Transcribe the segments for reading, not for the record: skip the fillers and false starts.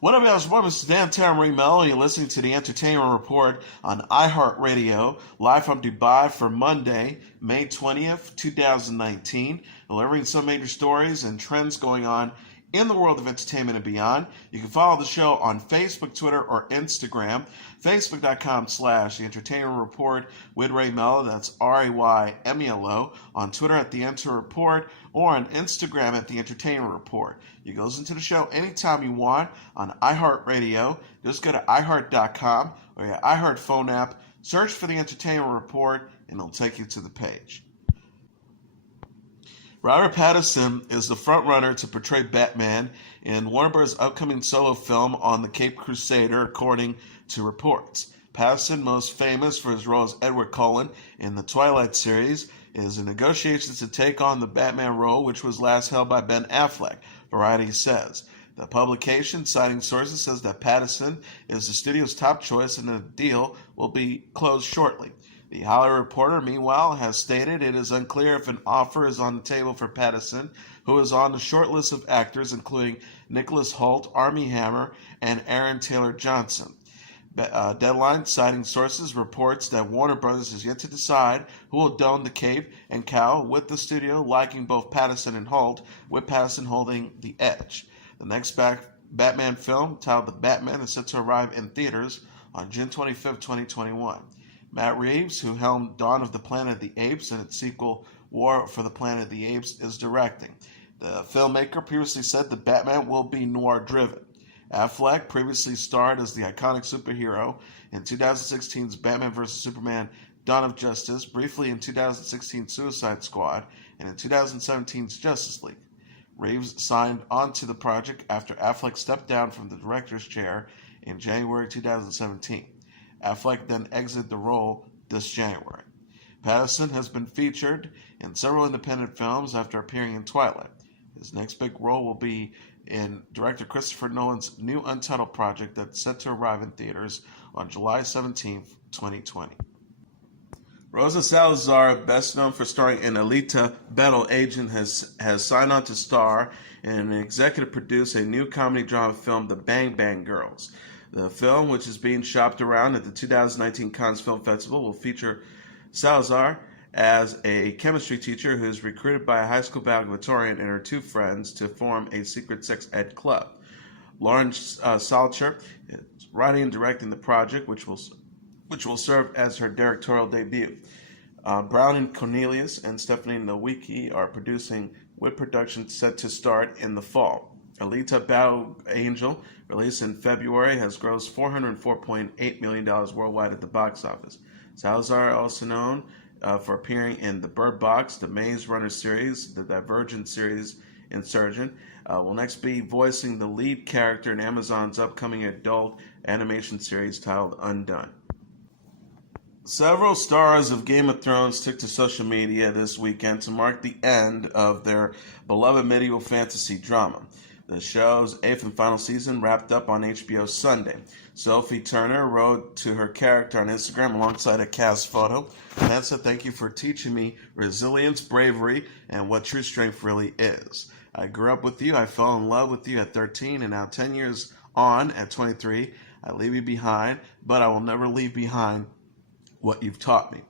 What up, guys? Welcome to Dan Marie Melo. You're listening to the Entertainment Report on iHeartRadio, live from Dubai for Monday, May 20th, 2019, delivering some major stories and trends going on in the world of entertainment and beyond. You can follow the show on Facebook, Twitter, or Instagram. Facebook.com/The Entertainment Report with Ray Melo. That's RAYMELO. On Twitter at The Enter Report or on Instagram at The Entertainment Report. You can listen to the show anytime you want on iHeartRadio. Just go to iHeart.com or your iHeart phone app. Search for The Entertainment Report and it'll take you to the page. Robert Pattinson is the frontrunner to portray Batman in Warner Bros.' upcoming solo film on the Caped Crusader, according to reports. Pattinson, most famous for his role as Edward Cullen in the Twilight series, is in negotiations to take on the Batman role, which was last held by Ben Affleck, Variety says. The publication, citing sources, says that Pattinson is the studio's top choice and the deal will be closed shortly. The Hollywood Reporter, meanwhile, has stated it is unclear if an offer is on the table for Pattinson, who is on the short list of actors including Nicholas Hoult, Armie Hammer, and Aaron Taylor-Johnson. Deadline, citing sources, reports that Warner Bros. Is yet to decide who will don the cape and cowl, with the studio liking both Pattinson and Hoult, with Pattinson holding the edge. The next Batman film, titled The Batman, is set to arrive in theaters on June 25, 2021. Matt Reeves, who helmed Dawn of the Planet of the Apes and its sequel War for the Planet of the Apes, is directing. The filmmaker previously said the Batman will be noir-driven. Affleck previously starred as the iconic superhero in 2016's Batman vs. Superman Dawn of Justice, briefly in 2016's Suicide Squad, and in 2017's Justice League. Reeves signed on to the project after Affleck stepped down from the director's chair in January 2017. Affleck then exited the role this January. Pattinson has been featured in several independent films after appearing in Twilight. His next big role will be in director Christopher Nolan's new Untitled project that's set to arrive in theaters on July 17, 2020. Rosa Salazar, best known for starring in Alita Battle Agent, has signed on to star and executive produce a new comedy drama film, The Bang Bang Girls. The film, which is being shopped around at the 2019 Cannes Film Festival, will feature Salazar as a chemistry teacher who is recruited by a high school valedictorian and her two friends to form a secret sex ed club. Lauren Salcher is writing and directing the project, which will serve as her directorial debut. Brown and Cornelius and Stephanie Nowicki are producing, with production set to start in the fall. Alita Battle Angel, released in February, has grossed $404.8 million worldwide at the box office. Salazar, also known for appearing in The Bird Box, the Maze Runner series, the Divergent series, Insurgent, will next be voicing the lead character in Amazon's upcoming adult animation series titled Undone. Several stars of Game of Thrones took to social media this weekend to mark the end of their beloved medieval fantasy drama. The show's 8th and final season wrapped up on HBO Sunday. Sophie Turner wrote to her character on Instagram alongside a cast photo. And said, "Thank you for teaching me resilience, bravery, and what true strength really is. I grew up with you. I fell in love with you at 13, and now 10 years on at 23, I leave you behind, but I will never leave behind what you've taught me."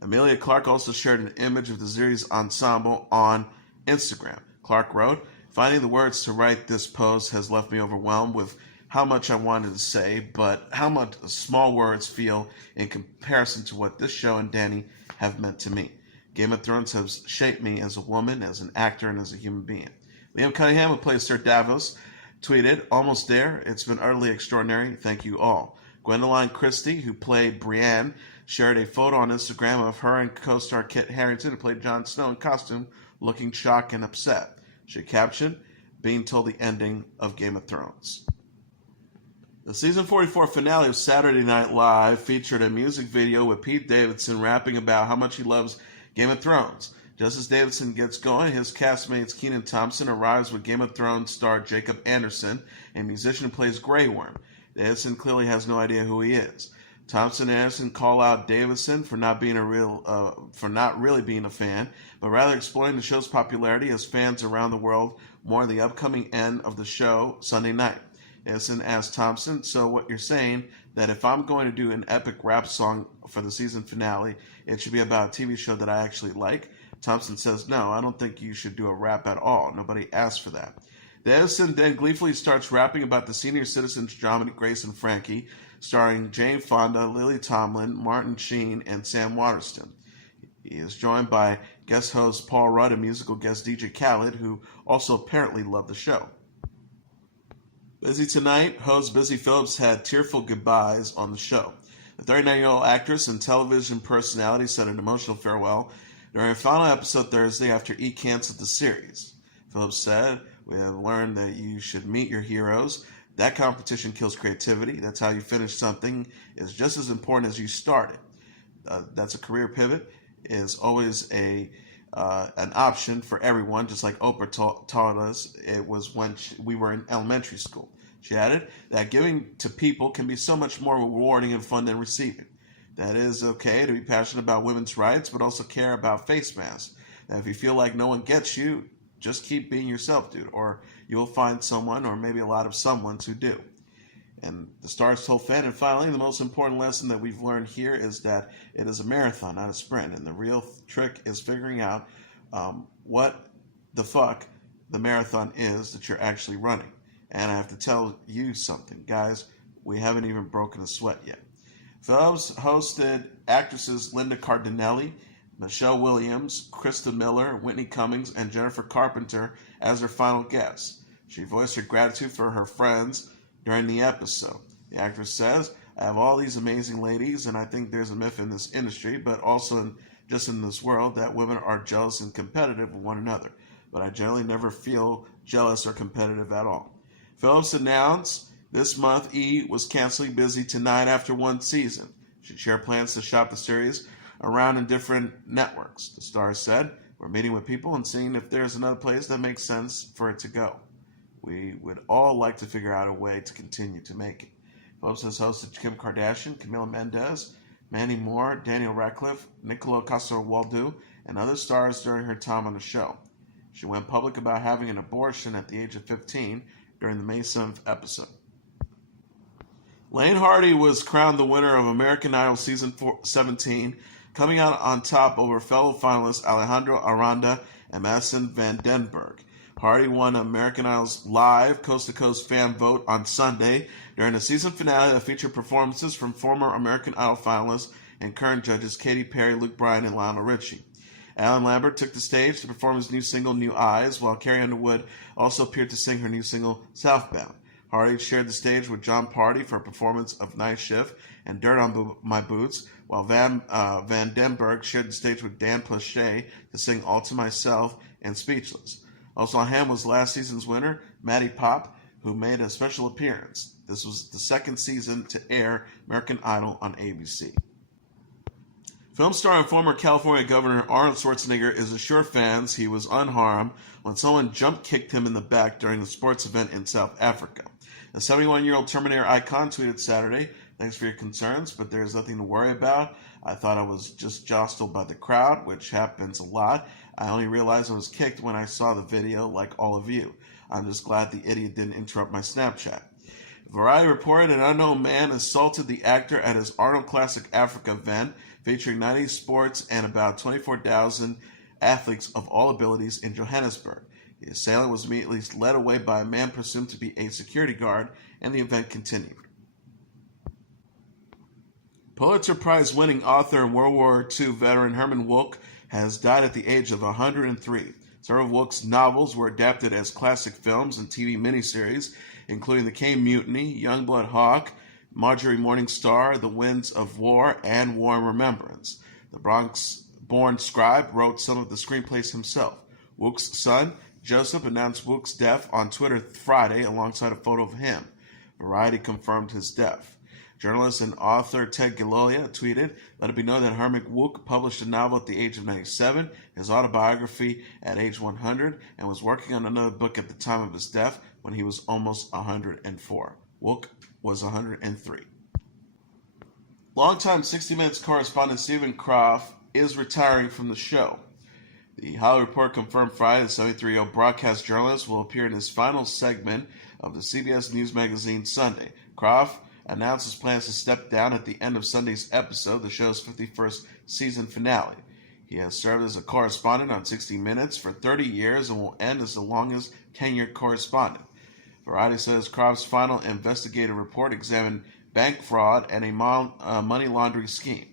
Emilia Clarke also shared an image of the series ensemble on Instagram. Clarke wrote, "Finding the words to write this post has left me overwhelmed with how much I wanted to say, but how much small words feel in comparison to what this show and Danny have meant to me. Game of Thrones has shaped me as a woman, as an actor, and as a human being." Liam Cunningham, who plays Sir Davos, tweeted, "Almost there. It's been utterly extraordinary. Thank you all." Gwendoline Christie, who played Brienne, shared a photo on Instagram of her and co-star Kit Harington, who played Jon Snow in costume, looking shocked and upset. She captioned, "Being told the ending of Game of Thrones." The season 44 finale of Saturday Night Live featured a music video with Pete Davidson rapping about how much he loves Game of Thrones. Just as Davidson gets going, his castmates Kenan Thompson arrives with Game of Thrones star Jacob Anderson, a musician who plays Grey Worm. Davidson clearly has no idea who he is. Thompson and Anderson call out Davidson for not really being a fan, but rather exploring the show's popularity as fans around the world mourn the upcoming end of the show Sunday night. Davidson asked Thompson, so what you're saying, that if I'm going to do an epic rap song for the season finale, it should be about a TV show that I actually like? Thompson says, no, I don't think you should do a rap at all. Nobody asked for that. Davidson then gleefully starts rapping about the senior citizens drama Grace and Frankie, starring Jane Fonda, Lily Tomlin, Martin Sheen, and Sam Waterston. He is joined by guest host Paul Rudd and musical guest DJ Khaled, who also apparently loved the show. Busy Tonight, host Busy Phillips had tearful goodbyes on the show. The 39-year-old actress and television personality said an emotional farewell during her final episode Thursday after E! canceled the series. Phillips said, we have learned that you should meet your heroes. That competition kills creativity. That's how you finish something. It's just as important as you started. That's a career pivot. Is always an option for everyone, just like Oprah taught us it was when we were in elementary school. She added that giving to people can be so much more rewarding and fun than receiving. That is okay to be passionate about women's rights, but also care about face masks. And if you feel like no one gets you, just keep being yourself, dude, or you'll find someone, or maybe a lot of someones who do. And the stars told Fed, and finally, the most important lesson that we've learned here is that it is a marathon, not a sprint. And the real trick is figuring out what the fuck the marathon is that you're actually running. And I have to tell you something, guys, we haven't even broken a sweat yet. Phillips hosted actresses Linda Cardinelli, Michelle Williams, Krista Miller, Whitney Cummings, and Jennifer Carpenter as her final guests. She voiced her gratitude for her friends during the episode. The actress says, I have all these amazing ladies, and I think there's a myth in this industry, but also just in this world, that women are jealous and competitive with one another. But I generally never feel jealous or competitive at all. Phillips announced this month E! was canceling Busy Tonight after one season. She shared plans to shop the series around in different networks. The star said, we're meeting with people and seeing if there's another place that makes sense for it to go. We would all like to figure out a way to continue to make it. Phillips has hosted Kim Kardashian, Camila Mendes, Mandy Moore, Daniel Radcliffe, Nicola Coster-Waldau, and other stars during her time on the show. She went public about having an abortion at the age of 15 during the May 7th episode. Laine Hardy was crowned the winner of American Idol Season 17, coming out on top over fellow finalists Alejandro Aranda and Madison Van Den Berg. Hardy won American Idol's live coast-to-coast fan vote on Sunday during the season finale that featured performances from former American Idol finalists and current judges Katy Perry, Luke Bryan, and Lionel Richie. Alan Lambert took the stage to perform his new single, New Eyes, while Carrie Underwood also appeared to sing her new single, Southbound. Hardy shared the stage with John Party for a performance of Night Shift and Dirt on My Boots, while Van Den Berg shared the stage with Dan Pleshay to sing All to Myself and Speechless. Also on hand was last season's winner, Maddie Pop, who made a special appearance. This was the second season to air American Idol on ABC. Film star and former California Governor Arnold Schwarzenegger is assured fans he was unharmed when someone jump-kicked him in the back during a sports event in South Africa. The 71-year-old Terminator icon tweeted Saturday, thanks for your concerns, but there's nothing to worry about. I thought I was just jostled by the crowd, which happens a lot. I only realized I was kicked when I saw the video, like all of you. I'm just glad the idiot didn't interrupt my Snapchat. Variety reported an unknown man assaulted the actor at his Arnold Classic Africa event, featuring 90 sports and about 24,000 athletes of all abilities in Johannesburg. The assailant was immediately led away by a man presumed to be a security guard, and the event continued. Pulitzer Prize-winning author and World War II veteran Herman Wouk has died at the age of 103. Several of Wouk's novels were adapted as classic films and TV miniseries, including The Caine Mutiny, Youngblood Hawk, Marjorie Morningstar, The Winds of War, and War and Remembrance. The Bronx-born scribe wrote some of the screenplays himself. Wouk's son, Joseph, announced Wouk's death on Twitter Friday alongside a photo of him. Variety confirmed his death. Journalist and author Ted Galoya tweeted, let it be known that Herman Wouk published a novel at the age of 97, his autobiography at age 100, and was working on another book at the time of his death when he was almost 104. Wouk was 103. Longtime 60 Minutes correspondent Stephen Kroft is retiring from the show. The Hollywood Reporter confirmed Friday that the 73-year-old broadcast journalist will appear in his final segment of the CBS News magazine Sunday. Kroft announces plans to step down at the end of Sunday's episode, the show's 51st season finale. He has served as a correspondent on 60 Minutes for 30 years and will end as the longest tenured correspondent. Variety says Kroft's final investigative report examined bank fraud and a money laundering scheme.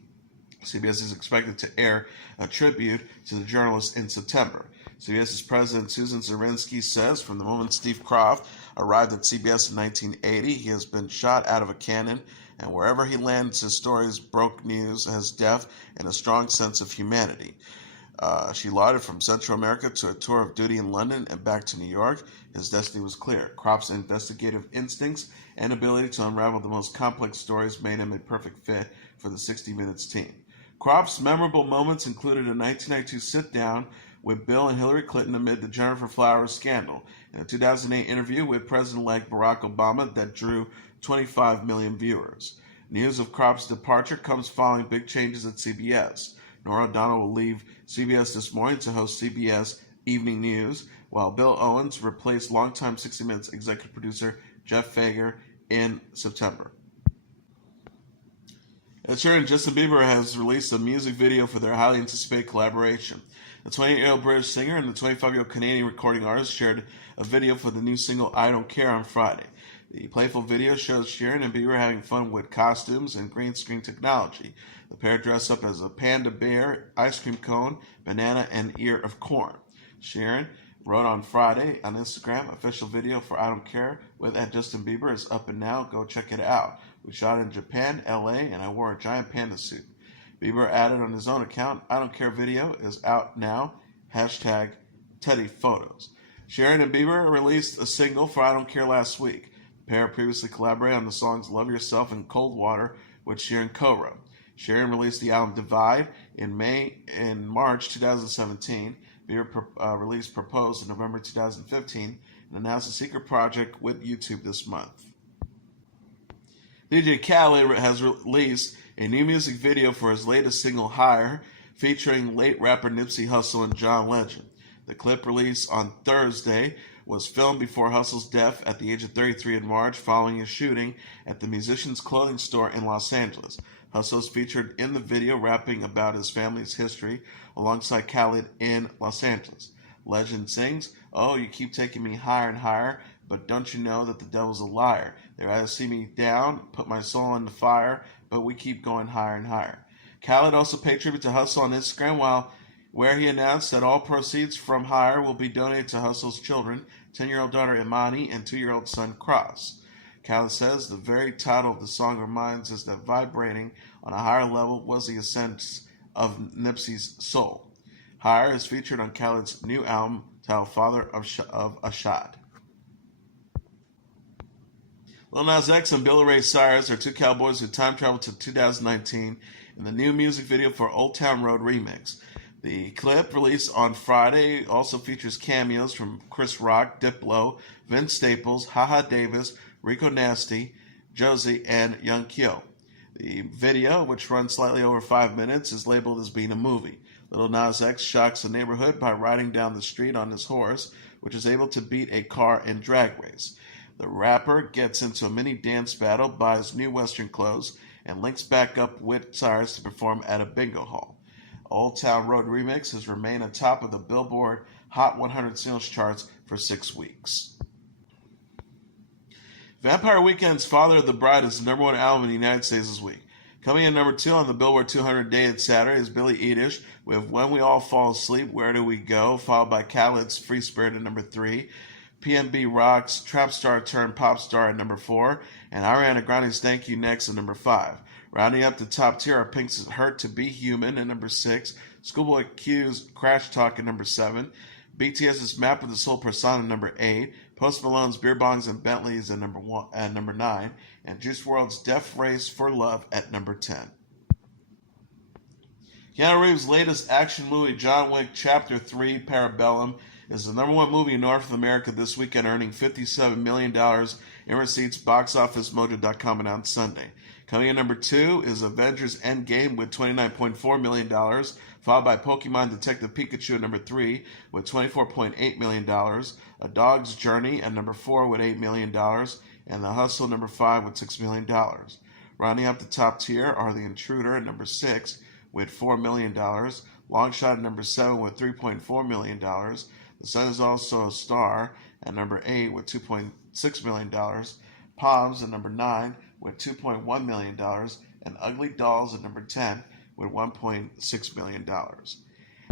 CBS is expected to air a tribute to the journalist in September. CBS's president Susan Zirinsky says from the moment Steve Kroft arrived at CBS in 1980, he has been shot out of a cannon, and wherever he lands, his stories broke news, has depth, and a strong sense of humanity. She lauded from Central America to a tour of duty in London and back to New York. His destiny was clear. Kroft's investigative instincts and ability to unravel the most complex stories made him a perfect fit for the 60 Minutes team. Kroft's memorable moments included a 1992 sit-down with Bill and Hillary Clinton amid the Jennifer Flowers scandal, and a 2008 interview with President-elect Barack Obama that drew 25 million viewers. News of Kroft's departure comes following big changes at CBS. Norah O'Donnell will leave CBS this morning to host CBS Evening News, while Bill Owens replaced longtime 60 Minutes executive producer Jeff Fager in September. Ed Sheeran and Justin Bieber has released a music video for their highly anticipated collaboration. The 28-year-old British singer and the 25-year-old Canadian recording artist shared a video for the new single I Don't Care on Friday. The playful video shows Sheeran and Bieber having fun with costumes and green screen technology. The pair dress up as a panda bear, ice cream cone, banana, and ear of corn. Sheeran wrote on Friday on Instagram, official video for I Don't Care with @Justin Bieber is up and now. Go check it out. We shot in Japan, LA, and I wore a giant panda suit. Bieber added on his own account, I Don't Care video is out now. #Teddy Photos. Sheeran and Bieber released a single for I Don't Care last week. The pair previously collaborated on the songs Love Yourself and Cold Water, which Sheeran co-wrote. Sheeran released the album Divide in March 2017. Bieber released Propose in November 2015 and announced a secret project with YouTube this month. DJ Khaled has released a new music video for his latest single, Higher, featuring late rapper Nipsey Hussle and John Legend. The clip released on Thursday was filmed before Hussle's death at the age of 33 in March following a shooting at the musician's clothing store in Los Angeles. Hussle is featured in the video rapping about his family's history alongside Khaled in Los Angeles. Legend sings, "Oh, you keep taking me higher and higher, but don't you know that the devil's a liar? They rather see me down, put my soul in the fire, but we keep going higher and higher." Khaled also paid tribute to Hussle on Instagram where he announced that all proceeds from Higher will be donated to Hussle's children, 10-year-old daughter Imani and 2-year-old son Kroft. Khaled says the very title of the song reminds us that vibrating on a higher level was the essence of Nipsey's soul. Higher is featured on Khaled's new album titled Father of Ashad. Lil Nas X and Billy Ray Cyrus are two cowboys who time traveled to 2019 in the new music video for Old Town Road remix. The clip, released on Friday, also features cameos from Chris Rock, Diplo, Vince Staples, Haha Davis, Rico Nasty, Josie, and Young Kyo. The video, which runs slightly over 5 minutes, is labeled as being a movie. Lil Nas X shocks the neighborhood by riding down the street on his horse, which is able to beat a car in drag race. The rapper gets into a mini dance battle, buys new Western clothes, and links back up with Cyrus to perform at a bingo hall. Old Town Road Remix has remained atop of the Billboard Hot 100 singles charts for 6 weeks. Vampire Weekend's Father of the Bride is the #1 album in the United States this week. Coming in #2 on the Billboard 200 dated Saturday is Billie Eilish with When We All Fall Asleep, Where Do We Go, followed by Khaled's Free Spirit at #3, PNB Rock's Trap Star Turned Pop Star at #4, and Ariana Grande's Thank You next at #5. Rounding up the top tier are Pink's Hurt to Be Human at #6, Schoolboy Q's Crash Talk at #7, BTS's Map of the Soul Persona at #8, Post Malone's Beer Bongs and Bentleys at #9, and Juice WRLD's Death Race for Love at #10. Keanu Reeves' latest action movie, John Wick Chapter 3 Parabellum, is the #1 movie in North America this weekend, earning $57 million In receipts, boxofficemojo.com announced Sunday. Coming in number 2 is Avengers Endgame with $29.4 million, followed by Pokemon Detective Pikachu at number 3 with $24.8 million, A Dog's Journey at number 4 with $8 million, and The Hustle number 5 with $6 million. Rounding up the top tier are The Intruder at number 6 with $4 million, Longshot at number 7 with $3.4 million, The Sun Is Also a Star at number 8 with $2.6 million, Palms at number 9 with $2.1 million, and Ugly Dolls at number 10 with $1.6 million.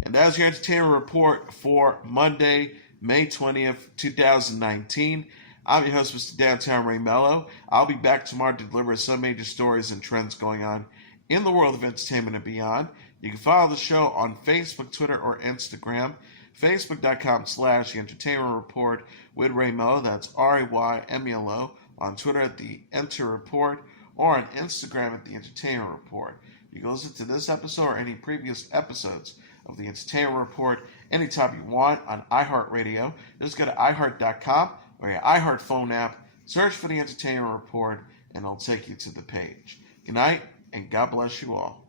And that was your entertainment report for Monday, May 20th, 2019. I'm your host, Mr. Downtown Ray Melo. I'll be back tomorrow to deliver some major stories and trends going on in the world of entertainment and beyond. You can follow the show on Facebook, Twitter, or Instagram. Facebook.com/The Entertainment Report with Ray Melo. That's RAYMELO. On Twitter at The Enter Report, or on Instagram at The Entertainment Report. You can listen to this episode or any previous episodes of The Entertainment Report anytime you want on iHeartRadio. Just go to iHeart.com or your iHeart phone app, search for The Entertainment Report, and it'll take you to the page. Good night, and God bless you all.